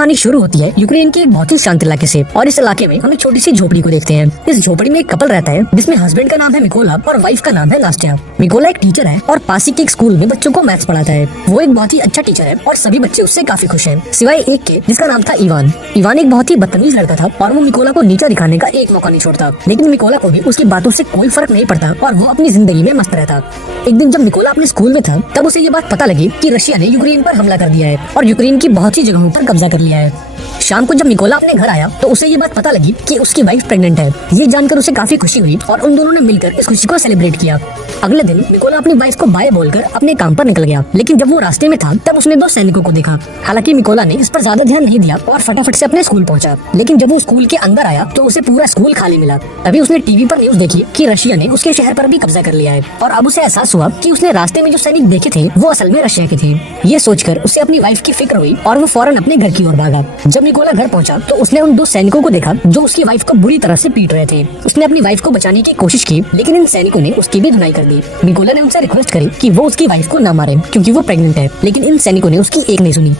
कहानी शुरू होती है यूक्रेन के एक बहुत ही शांत इलाके से और इस इलाके में हम एक छोटी सी झोपड़ी को देखते हैं। इस झोपड़ी में एक कपल रहता है जिसमें हस्बैंड का नाम है मिकोला और वाइफ का नाम है नास्टिया। मिकोला एक टीचर है और पास ही के एक स्कूल में बच्चों को मैथ्स पढ़ाता है। वो एक बहुत ही अच्छा टीचर है और सभी बच्चे उससे काफी खुश हैं, सिवाय एक के जिसका नाम था इवान। इवान एक बहुत ही बदतमीज लड़का था और वो मिकोला को नीचा दिखाने का एक मौका नहीं छोड़ता, लेकिन मिकोला को भी उसकी बातों से कोई फर्क नहीं पड़ता और वो अपनी जिंदगी में मस्त रहता। एक दिन जब मिकोला अपने स्कूल में था तब उसे ये बात पता लगी कि रशिया ने यूक्रेन पर हमला कर दिया है और यूक्रेन की बहुत सी जगहों पर कब्जा कर लिया है। शाम को जब मिकोला अपने घर आया तो उसे ये बात पता लगी कि उसकी वाइफ प्रेग्नेंट है। ये जानकर उसे काफी खुशी हुई और उन दोनों ने मिलकर इस खुशी को सेलिब्रेट किया। अगले दिन मिकोला अपनी वाइफ को बाय बोलकर अपने काम पर निकल गया, लेकिन जब वो रास्ते में था तब उसने दो सैनिकों को देखा। हालांकि मिकोला ने इस पर ज्यादा ध्यान नहीं दिया और फटाफट से अपने स्कूल पहुंचा, लेकिन जब वो स्कूल के अंदर आया तो उसे पूरा स्कूल खाली मिला। तभी उसने टीवी पर न्यूज देखी कि रशिया ने उसके शहर पर भी कब्जा कर लिया है और अब उसे एहसास हुआ कि उसने रास्ते में जो सैनिक देखे थे वो असल में रशिया के थे। ये सोचकर उसे अपनी वाइफ की फिक्र हुई और वो फौरन अपने घर की ओर भागा। जब मिकोला घर पहुंचा तो उसने उन दो सैनिकों को देखा जो उसकी वाइफ को बुरी तरह से पीट रहे थे। उसने अपनी वाइफ को बचाने की कोशिश की, लेकिन इन सैनिकों ने उसकी भी धुनाई कर दी। मिकोला ने उनसे रिक्वेस्ट करी कि वो उसकी वाइफ को न मारे क्योंकि वो प्रेग्नेंट है, लेकिन इन सैनिकों ने उसकी एक नहीं सुनी।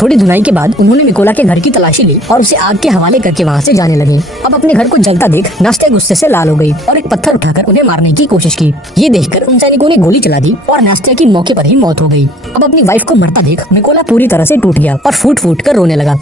थोड़ी धुनाई के बाद उन्होंने मिकोला के घर की तलाशी ली और उसे आग के हवाले करके वहाँ से जाने लगे। अब अपने घर को जलता देख नास्टिया गुस्से से लाल हो गई और एक पत्थर उठाकर उन्हें मारने की कोशिश की। ये देखकर उन सैनिकों ने गोली चला दी और नास्टिया की मौके पर ही मौत हो गई। अब अपनी वाइफ को मरता देख मिकोला पूरी तरह से टूट गया और फूट फूट कर रोने लगा।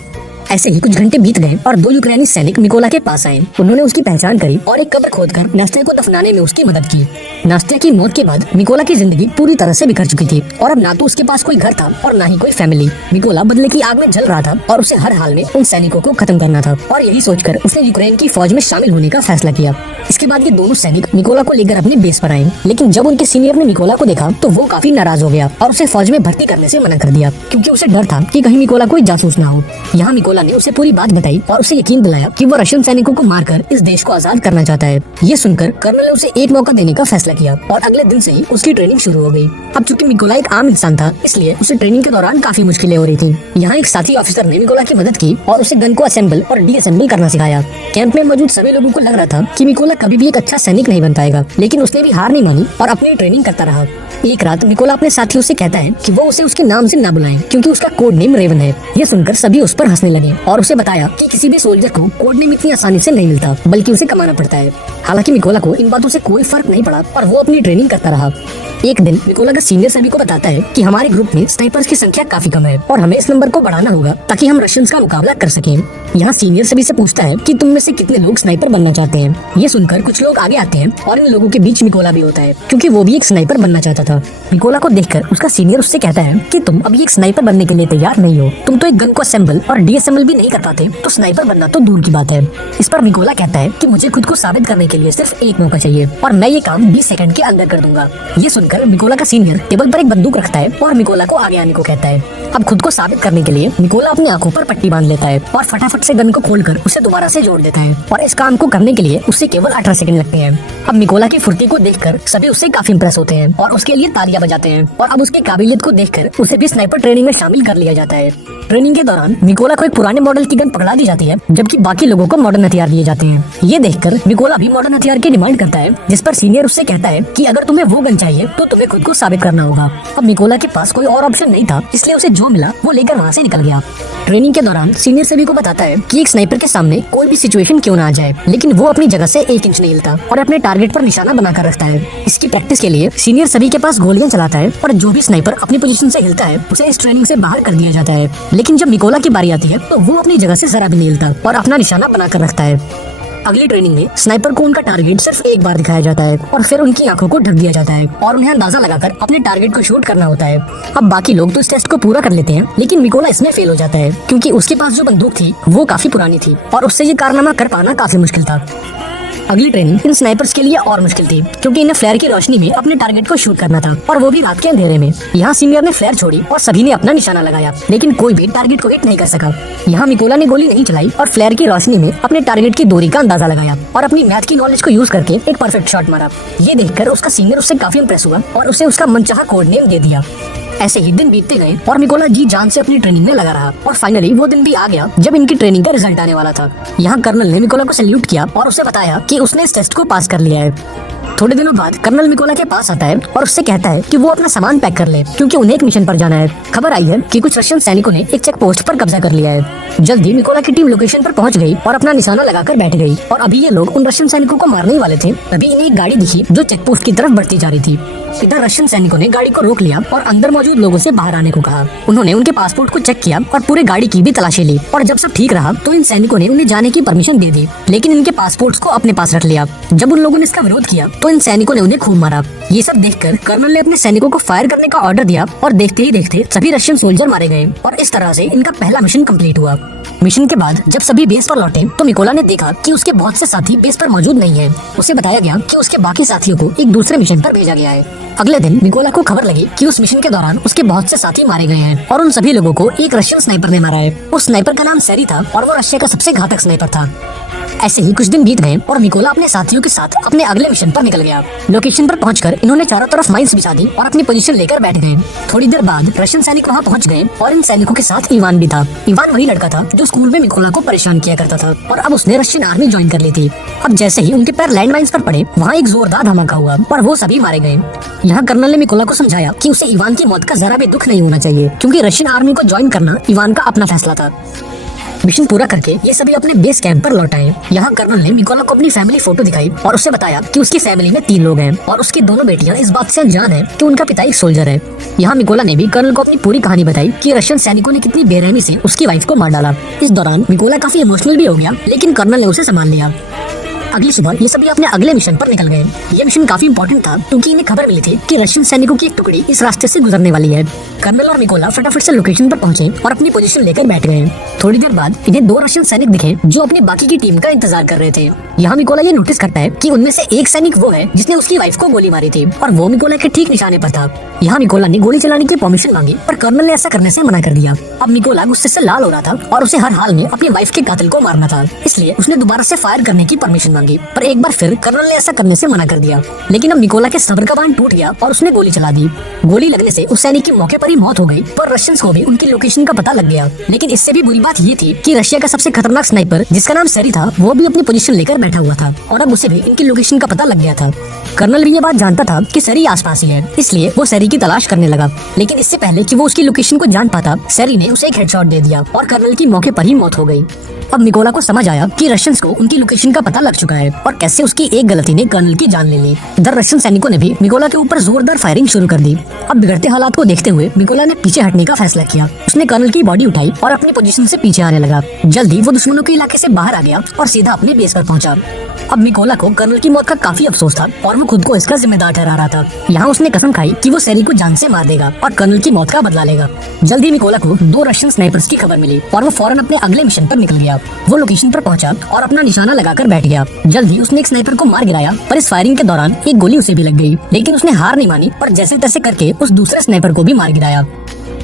ऐसे ही कुछ घंटे बीत गए और दो यूक्रेनी सैनिक मिकोला के पास आए। उन्होंने उसकी पहचान करी और एक कब्र खोदकर नास्टिया को दफनाने में उसकी मदद की। नास्टिया की मौत के बाद मिकोला की जिंदगी पूरी तरह से बिखर चुकी थी और अब ना तो उसके पास कोई घर था और ना ही कोई फैमिली। मिकोला बदले की आग में जल रहा था और उसे हर हाल में उन सैनिकों को खत्म करना था और यही सोचकर उसने यूक्रेन की फौज में शामिल होने का फैसला किया। इसके बाद ये दोनों सैनिक मिकोला को लेकर अपने बेस पर आए, लेकिन जब उनके सीनियर ने मिकोला को देखा तो वो काफी नाराज हो गया और उसे फौज में भर्ती करने से मना कर दिया, क्योंकि उसे डर था कि कहीं मिकोला कोई जासूस ना हो। यहाँ मिकोला ने उसे पूरी बात बताई और उसे यकीन दिलाया कि वो रशियन सैनिकों को मारकर इस देश को आजाद करना चाहता है। ये सुनकर कर्नल ने उसे एक मौका देने का फैसला किया और अगले दिन से ही उसकी ट्रेनिंग शुरू हो गई। अब चूंकि मिकोला एक आम इंसान था, इसलिए उसे ट्रेनिंग के दौरान काफी मुश्किलें हो रही थी। यहाँ एक साथी ऑफिसर ने मिकोला की मदद की और उसे गन को असेंबल और डीअसेंबल करना सिखाया। कैंप में मौजूद सभी लोगों को लग रहा था कि मिकोला कभी भी एक अच्छा सैनिक नहीं बन पाएगा, लेकिन उसने भी हार नहीं मानी और अपनी ट्रेनिंग करता रहा। एक रात मिकोला अपने साथियों से कहता है कि वो उसे उसके नाम से ना बुलाएं क्योंकि उसका कोड नेम रेवन है। ये सुनकर सभी उस पर हंसने लगे और उसे बताया कि किसी भी सोल्जर को कोड नेम इतनी आसानी से नहीं मिलता, बल्कि उसे कमाना पड़ता है। हालांकि मिकोला को इन बातों से कोई फर्क नहीं पड़ा और वो अपनी ट्रेनिंग करता रहा। एक दिन मिकोला का सीनियर सभी को बताता है कि हमारे ग्रुप में स्नाइपर्स की संख्या काफी कम है और हमें इस नंबर को बढ़ाना होगा ताकि हम रशियंस का मुकाबला कर सकें। यहाँ सीनियर सभी से पूछता है कि तुम में से कितने लोग स्नाइपर बनना चाहते हैं। ये सुनकर कुछ लोग आगे आते हैं और इन लोगों के बीच मिकोला भी होता है, क्योंकि वो भी एक स्नाइपर बनना चाहता था। मिकोला को देखकर उसका सीनियर उससे कहता है कि तुम अभी एक स्नाइपर बनने के लिए तैयार नहीं हो, तुम तो एक गन को असेंबल और डीअसेंबल भी नहीं कर पाते, तो स्नाइपर बनना तो दूर की बात है। इस पर मिकोला कहता है कि मुझे खुद को साबित करने के लिए सिर्फ एक मौका चाहिए और मैं ये काम 20 सेकंड के अंदर कर दूंगा। ये सुनकर मिकोला का सीनियर टेबल पर एक बंदूक रखता है और मिकोला को आगे आने को कहता है। अब खुद को साबित करने के लिए मिकोला अपनी आंखों पर पट्टी बांध लेता है और फटाफट से गन को खोलकर उसे दोबारा से जोड़ देता है और इस काम को करने के लिए उससे केवल 18 सेकंड लगते हैं। अब मिकोला की फुर्ती को देखकर सभी उससे काफी इंप्रेस होते हैं और उसके लिए तालियां बजाते हैं और अब उसकी काबिलियत को देखकर उसे भी स्नाइपर ट्रेनिंग में शामिल कर लिया जाता है। ट्रेनिंग के दौरान मिकोला को एक पुराने मॉडल की गन पकड़ा दी जाती है, जबकि बाकी लोगों को मॉडर्न हथियार दिए जाते हैं। ये देखकर मिकोला भी मॉडर्न हथियार की डिमांड करता है, जिस पर सीनियर उससे कहता है कि अगर तुम्हें वो गन चाहिए तो तुम्हें खुद को साबित करना होगा। अब मिकोला के पास कोई और ऑप्शन नहीं था, इसलिए उसे जो मिला वो लेकर वहाँ से निकल गया। ट्रेनिंग के दौरान सीनियर सभी को बताता है कि एक स्नाइपर के सामने कोई भी सिचुएशन क्यों ना आ जाए, लेकिन वो अपनी जगह से 1 इंच नहीं हिलता और अपने टारगेट पर निशाना बनाकर रखता है। इसकी प्रैक्टिस के लिए सीनियर सभी के पास गोलियां चलाता है और जो भी स्नाइपर अपनी पोजीशन से हिलता है उसे इस ट्रेनिंग से बाहर कर दिया जाता है। लेकिन जब मिकोला की बारी आती है तो वो अपनी जगह से जरा भी नहीं हिलता और अपना निशाना बनाकर रखता है। अगली ट्रेनिंग में स्नाइपर को उनका टारगेट सिर्फ एक बार दिखाया जाता है और फिर उनकी आंखों को ढक दिया जाता है और उन्हें अंदाजा लगाकर अपने टारगेट को शूट करना होता है। अब बाकी लोग तो इस टेस्ट को पूरा कर लेते हैं, लेकिन मिकोला इसमें फेल हो जाता है क्योंकि उसके पास जो बंदूक थी वो काफी पुरानी थी और उससे ये कारनामा कर पाना काफी मुश्किल था। अगली ट्रेनिंग इन स्नाइपर्स के लिए और मुश्किल थी, क्योंकि इन्हें फ्लेयर की रोशनी में अपने टारगेट को शूट करना था और वो भी रात के अंधेरे में। यहाँ सीनियर ने फ्लेयर छोड़ी और सभी ने अपना निशाना लगाया, लेकिन कोई भी टारगेट को हिट नहीं कर सका। यहाँ मिकोला ने गोली नहीं चलाई और फ्लेयर की रोशनी में अपने टारगेट की दूरी का अंदाजा लगाया और अपनी मैथ की नॉलेज को यूज करके एक परफेक्ट शॉट मारा। ये देखकर उसका सीनियर उससे काफी इंप्रेस हुआ और उसे उसका मनचाहा कोड नेम दे दिया। ऐसे ही दिन बीतते गए और मिकोला जी जान से अपनी ट्रेनिंग में लगा रहा और फाइनली वो दिन भी आ गया जब इनकी ट्रेनिंग का रिजल्ट आने वाला था। यहाँ कर्नल ने मिकोला को सैल्यूट किया और उसे बताया कि उसने इस टेस्ट को पास कर लिया है। थोड़े दिनों बाद कर्नल मिकोला के पास आता है और उससे कहता है कि वो अपना सामान पैक कर ले क्योंकि उन्हें एक मिशन पर जाना है। खबर आई है कि कुछ रशियन सैनिकों ने एक चेक पोस्ट पर कब्जा कर लिया है। जल्दी मिकोला की टीम लोकेशन पर पहुंच गई और अपना निशाना लगाकर बैठ गई और अभी ये लोग उन रशियन सैनिकों को मारने ही वाले थे। तभी इन्हें एक गाड़ी दिखी जो चेक पोस्ट की तरफ बढ़ती जा रही थी। इधर रशियन सैनिकों ने गाड़ी को रोक लिया और अंदर मौजूद लोगों से बाहर आने को कहा। उन्होंने उनके पासपोर्ट को चेक किया और पूरे गाड़ी की भी तलाशी ली और जब सब ठीक रहा तो इन सैनिकों ने उन्हें जाने की परमिशन दे दी, लेकिन इनके पासपोर्ट्स को अपने पास रख लिया। जब उन लोगों ने इसका विरोध किया तो इन सैनिकों ने उन्हें खूब मारा। ये सब देखकर कर्नल ने अपने सैनिकों को फायर करने का ऑर्डर दिया और देखते ही देखते सभी रशियन सोल्जर मारे गए और इस तरह से इनका पहला मिशन कंप्लीट हुआ। मिशन के बाद जब सभी बेस पर लौटे तो मिकोला ने देखा कि उसके बहुत से साथी बेस पर मौजूद नहीं है। उसे बताया गया कि उसके बाकी साथियों को एक दूसरे मिशन पर भेजा गया है। अगले दिन मिकोला को खबर लगी कि उस मिशन के दौरान उसके बहुत से साथी मारे गए हैं और उन सभी लोगों को एक रशियन स्नाइपर ने मारा है। उस स्नाइपर का नाम सेरी था और वो रशिया का सबसे घातक स्नाइपर था। ऐसे ही कुछ दिन बीत गए और मिकोला अपने साथियों के साथ अपने अगले मिशन पर निकल गया। लोकेशन पर पहुंचकर इन्होंने चारों तरफ माइंस बिछा दी और अपनी पोजीशन लेकर बैठ गए। थोड़ी देर बाद रशियन सैनिक वहां पहुंच गए और इन सैनिकों के साथ इवान भी था। इवान वही लड़का था जो स्कूल में मिकोला को परेशान किया करता था और अब उसने रशियन आर्मी ज्वाइन कर ली थी। अब जैसे ही उनके पैर लैंड माइंस पर पड़े वहाँ एक जोरदार धमाका हुआ और वो सभी मारे गए। यहाँ कर्नल ने मिकोला को समझाया कि उसे इवान की मौत का जरा भी दुख नहीं होना चाहिए क्योंकि रशियन आर्मी को ज्वाइन करना इवान का अपना फैसला था। मिशन पूरा करके ये सभी अपने बेस कैंप पर लौट आए। यहाँ कर्नल ने मिकोला को अपनी फैमिली फोटो दिखाई और उसे बताया कि उसकी फैमिली में 3 लोग हैं और उसकी दोनों बेटियां इस बात से अनजान है कि उनका पिता एक सोल्जर है। यहाँ मिकोला ने भी कर्नल को अपनी पूरी कहानी बताई कि रशियन सैनिकों ने कितनी बेरहमी से उसकी वाइफ को मार डाला। इस दौरान मिकोला काफी इमोशनल भी हो गया, लेकिन कर्नल ने उसे संभाल लिया। अगली सुबह ये सभी अपने अगले मिशन पर निकल गए। ये मिशन काफी इंपॉर्टेंट था क्योंकि इन्हें खबर मिली थी कि रशियन सैनिकों की एक टुकड़ी इस रास्ते से गुजरने वाली है। कर्नल और मिकोला फटाफट से लोकेशन पर पहुंचे और अपनी पोजीशन लेकर बैठ गए। थोड़ी देर बाद इन्हें 2 रशियन सैनिक दिखे जो अपनी बाकी की टीम का इंतजार कर रहे थे। यहाँ मिकोला ये नोटिस करता है कि उनमें से एक सैनिक वो है जिसने उसकी वाइफ को गोली मारी थी और वो मिकोला के ठीक निशाने पर था। यहाँ मिकोला ने गोली चलाने की परमिशन मांगी पर कर्नल ने ऐसा करने से मना कर दिया। अब मिकोला गुस्से से लाल हो रहा था और उसे हर हाल में अपनी वाइफ के कातिल को मारना था, इसलिए उसने दोबारा से फायर करने की परमिशन मांगी पर एक बार फिर कर्नल ने ऐसा करने से मना कर दिया। लेकिन अब मिकोला के सब्र का बांध टूट गया और उसने गोली चला दी। गोली लगने से उस सैनिक की मौके पर ही मौत हो गई पर रशियंस को भी उनकी लोकेशन का पता लग गया। लेकिन इससे भी बुरी बात ये थी कि रशिया का सबसे खतरनाक स्नाइपर जिसका नाम सेरी था वो भी अपनी पोजीशन लेकर बैठा हुआ था और अब उसे भी इनकी लोकेशन का पता लग गया था। कर्नल भी ये बात जानता था कि सेरी आसपास ही है, इसलिए वो सेरी की तलाश करने लगा। लेकिन इससे पहले कि वो उसकी लोकेशन को जान पाता, सेरी ने उसे एक हेडशॉट दे दिया और कर्नल की मौके पर ही मौत हो गई। अब मिकोला को समझ आया कि रशियंस को उनकी लोकेशन का पता लग चुका है और कैसे उसकी एक गलती ने कर्नल की जान ले ली। इधर रशियन सैनिकों ने भी मिकोला के ऊपर जोरदार फायरिंग शुरू कर दी। अब बिगड़ते हालात को देखते हुए मिकोला ने पीछे हटने का फैसला किया। उसने कर्नल की बॉडी उठाई और अपनी पोजीशन से पीछे आने लगा। जल्दी वो दुश्मनों के इलाके से बाहर आ गया और सीधा अपने बेस पर पहुंचा। अब मिकोला को कर्नल की मौत का काफी अफसोस था और वो खुद को इसका जिम्मेदार ठहरा रहा था। यहाँ उसने कसम खाई कि वो सेरी को जान से मार देगा और कर्नल की मौत का बदला लेगा। जल्दी मिकोला को 2 रशियन स्नाइपर्स की खबर मिली और वो फौरन अपने अगले मिशन पर निकल गया। वो लोकेशन पर पहुंचा और अपना निशाना लगाकर बैठ गया। जल्दी उसने एक स्नाइपर को मार गिराया पर इस फायरिंग के दौरान एक गोली उसे भी लग गई, लेकिन उसने हार नहीं मानी और जैसे तैसे करके उस दूसरे स्नाइपर को भी मार गिराया।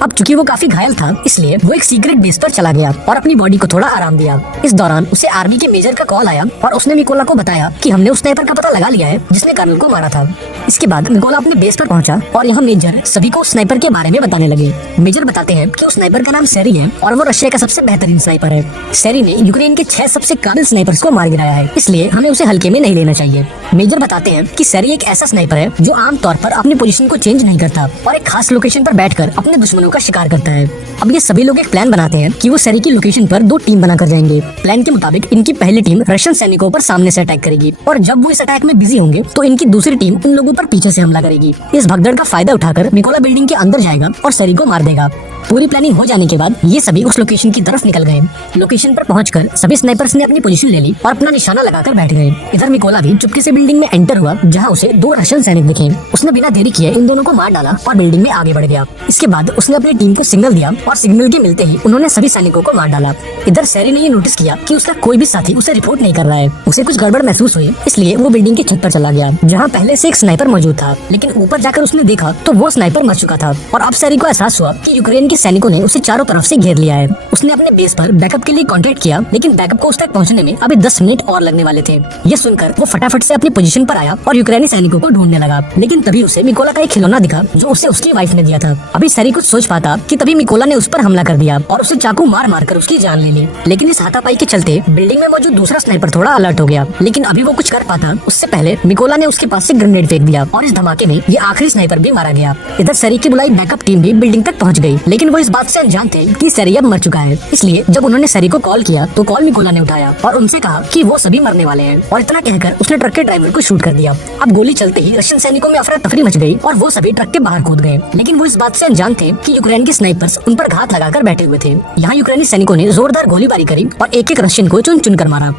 अब चूंकि वो काफी घायल था, इसलिए वो एक सीक्रेट बेस पर चला गया और अपनी बॉडी को थोड़ा आराम दिया। इस दौरान उसे आर्मी के मेजर का कॉल आया और उसने मिकोला को बताया कि हमने उस स्नाइपर का पता लगा लिया है जिसने कर्नल को मारा था। इसके बाद मिकोला अपने बेस पर पहुंचा और यहाँ मेजर सभी को उस स्नाइपर के बारे में बताने लगे। मेजर बताते हैं कि उस स्नाइपर का नाम सेरी है और वो रशिया का सबसे बेहतरीन स्नाइपर है। सेरी ने यूक्रेन के 6 सबसे काबिल स्नाइपर्स को मार गिराया है, इसलिए हमें उसे हल्के में नहीं लेना चाहिए। मेजर बताते हैं कि सेरी एक ऐसा स्नाइपर है जो आमतौर पर अपनी पोजीशन को चेंज नहीं करता और एक खास लोकेशन पर बैठकर अपने दुश्मनों का शिकार करता है। अब ये सभी लोग एक प्लान बनाते हैं कि वो सेरी की लोकेशन पर 2 टीम बनाकर जाएंगे। प्लान के मुताबिक इनकी पहली टीम रशियन सैनिकों पर सामने से अटैक करेगी और जब वो इस अटैक में बिजी होंगे तो इनकी दूसरी टीम उन लोगों पर पीछे से हमला करेगी। इस भगदड़ का फायदा उठाकर मिकोला बिल्डिंग के अंदर जाएगा और सेरी को मार देगा। पूरी प्लानिंग हो जाने के बाद ये सभी उस लोकेशन की तरफ निकल गए। लोकेशन पर पहुंचकर सभी स्नाइपर्स ने अपनी पोजीशन ले ली और अपना निशाना लगाकर बैठ गए। इधर मिकोला भी चुपके से बिल्डिंग में एंटर हुआ जहां उसे 2 रशियन सैनिक दिखे। उसने बिना देरी किए इन दोनों को मार डाला और बिल्डिंग में आगे बढ़ गया। इसके बाद उसने अपनी टीम को सिग्नल दिया और सिग्नल के मिलते ही उन्होंने सभी सैनिकों को मार डाला। इधर सेरी ने ये नोटिस किया कि उसका कोई भी साथी उसे रिपोर्ट नहीं कर रहा है। उसे कुछ गड़बड़ महसूस हुई, इसलिए वो बिल्डिंग की छत पर चला गया जहाँ पहले से एक स्नाइपर मौजूद था। लेकिन ऊपर जाकर उसने देखा तो वो स्नाइपर मर चुका था और अब सेरी को एहसास हुआ कि यूक्रेन के सैनिकों ने उसे चारों तरफ से घेर लिया है। उसने अपने बेस पर बैकअप के लिए कॉन्टैक्ट किया, लेकिन बैकअप को उस तक पहुंचने में अभी 10 मिनट और लगने वाले थे। ये सुनकर वो फटाफट से अपनी पोजीशन पर आया और यूक्रेनी सैनिकों को ढूंढने लगा। लेकिन तभी उसे मिकोला का एक खिलौना दिखा जो उसे उसकी वाइफ ने दिया था। अभी सैरी कुछ सोच पाता कि तभी मिकोला ने उस पर हमला कर दिया और उसे चाकू मार मार कर उसकी जान ले ली। लेकिन इस हाथापाई के चलते बिल्डिंग में मौजूद दूसरा स्नाइपर थोड़ा अलर्ट हो गया, लेकिन अभी वो कुछ कर पाता उससे पहले मिकोला ने उसके पास से ग्रेनेड फेंक दिया और इस धमाके में ये आखिरी स्नाइपर भी मारा गया। इधर सैरी की बुलाई बैकअप टीम भी बिल्डिंग तक पहुंच गई, लेकिन वो इस बात से अनजान थे कि सैरी अब मर चुका है। इसलिए जब उन्होंने सैरी को कॉल किया तो कॉल मिकोला ने उठाया और उनसे कहा कि वो सभी मरने वाले हैं, और इतना कहकर उसने ट्रक के ड्राइवर को शूट कर दिया। अब गोली चलते ही रशियन सैनिकों में अफरा तफरी मच गई और वो सभी ट्रक के बाहर कूद गए, लेकिन वो इस बात से अनजान थे कि यूक्रेन के स्नाइपर्स उन पर घात लगाकर बैठे हुए थे। यहाँ यूक्रेनी सैनिकों ने जोरदार गोलीबारी करी और एक एक रशियन को चुन चुन कर मारा।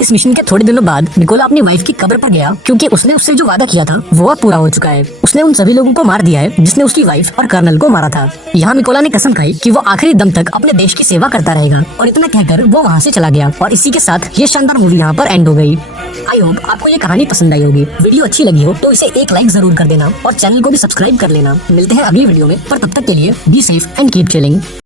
इस मिशन के थोड़े दिनों बाद मिकोला अपनी वाइफ की कब्र पर गया, क्योंकि उसने उससे जो वादा किया था वो अब पूरा हो चुका है। उसने उन सभी लोगों को मार दिया है जिसने उसकी वाइफ और कर्नल को मारा था। यहाँ मिकोला ने कसम खाई कि वो आखिरी दम तक अपने देश की सेवा करता रहेगा, और इतना कहकर वो वहाँ से चला गया। और इसी के साथ ये शानदार मूवी यहाँ पर एंड हो गई। आई होप आपको ये कहानी पसंद आई होगी। वीडियो अच्छी लगी हो तो इसे एक लाइक जरूर कर देना और चैनल को भी सब्सक्राइब कर लेना। मिलते हैं अगली वीडियो में, पर तब तक के लिए be safe and keep chilling.